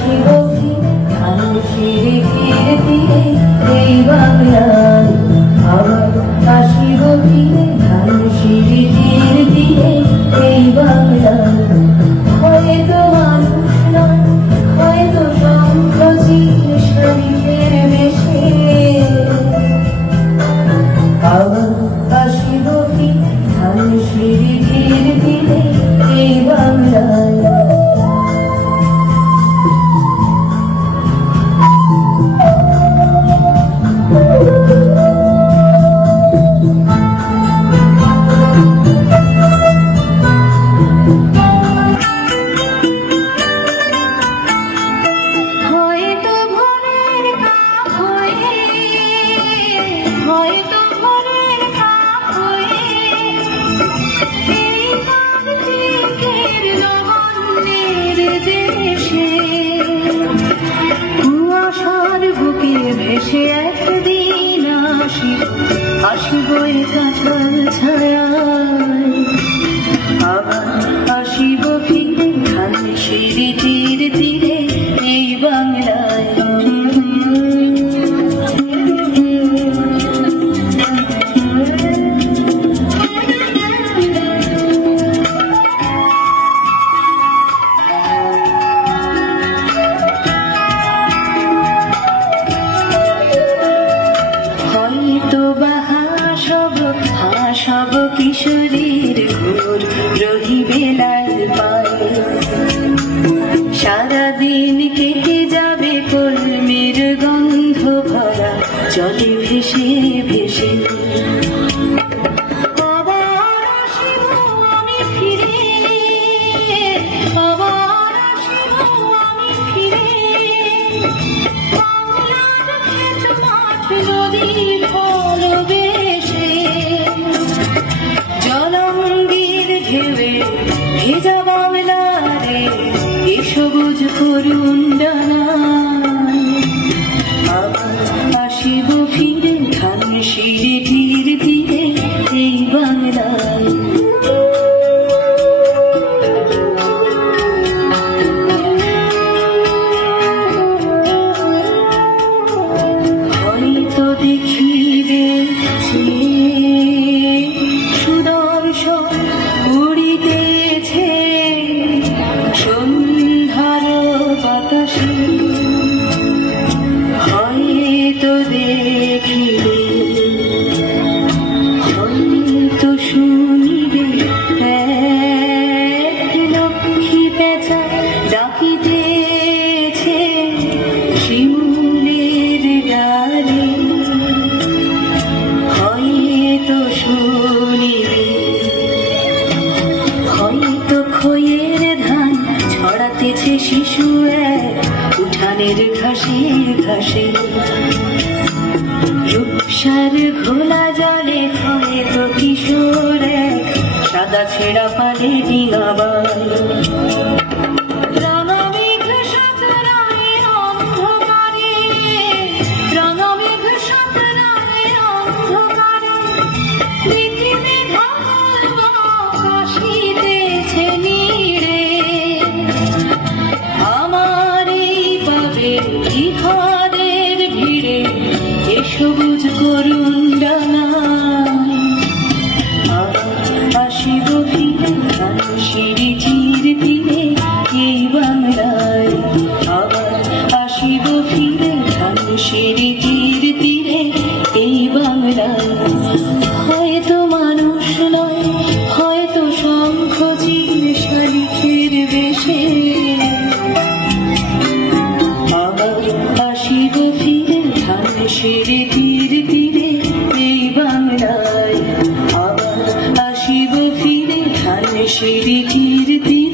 Thank you. আশাব কিশোরী കുരുണ്ടണ উঠানের ঘাসে ঘাসে রূপসার ঘোলা জলে খয়ে তো কিশোর সাদা ছেঁড়া পালে ডিঙাবায় করুণ ডানা আসিব ফিরে এই বাংলায়। আবার আসিব ফিরে মানুষের এই বাংলায়। হয়তো মানুষ নয়, হয়তো শঙ্খ চির শালিকের বেশে। আবার আসিব ফিরে সেই দিঘির